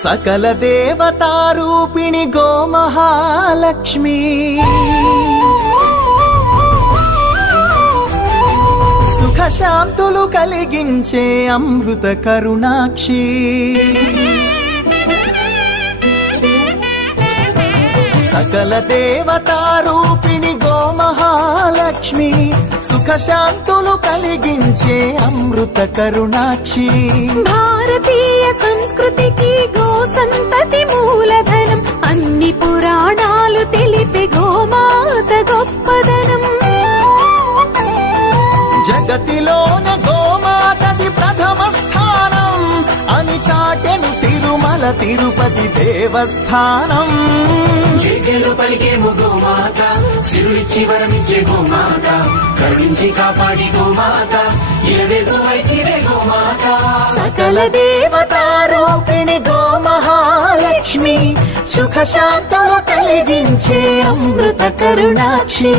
సకల దేవతారూపిణి గోమహాలక్ష్మి సుఖశాంతులు కలిగించే అమృత కరుణాక్షి సకల దేవతారూపిణి గోమహాలక్ష్మి సుఖశాంతులు కలిగించే అమృత కరుణాక్షి భారతీయ సంస్కృతికి గో సంతతి మూలధనం అన్ని పురాణాలు తెలిపే గోమాత గొప్పదనం జగతిలోన గోమాతది ప్రథమ స్థానం అని చాటెను తిరుమల తిరుపతి దేవస్థానం జేజేలు పలికేము గోమాత సిరులిచ్చి వరమిచ్చే గోమాత కరుణించి కాపాడి గోమాత ఇలవేల్పు వైతివే గోమాత సకల దేవతారూపిణి గోమహాలక్ష్మి సుఖశాంతులు కలిగించే అమృత కరుణాక్షి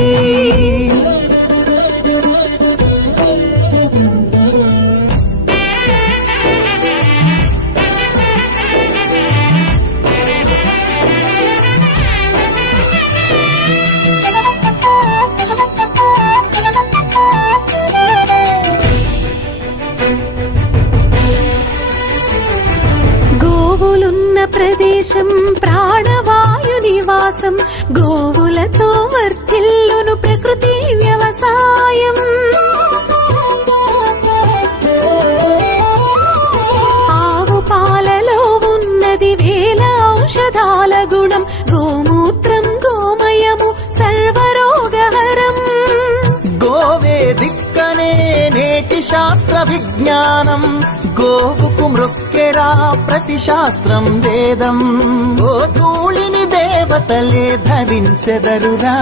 గోవులున్న ప్రదేశం ప్రాణవాయు నివాసం గోవులతో వర్ధిల్లును ప్రకృతి వ్యవసాయం ఆవు పాలలో ఉన్నది వేల ఔషధాల గుణం గోమూత్రం గోమయము సర్వరోగహరం గోవే దిక్కనే నేటి శాస్త్ర విజ్ఞానం గోవుకు మృక్కెరా ప్రతి శాస్త్రం వేదం గోధూళిని దేవతలే ధరించెదరురా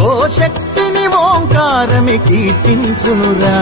గోశక్తిని ఓంకారమి కీర్తించునురా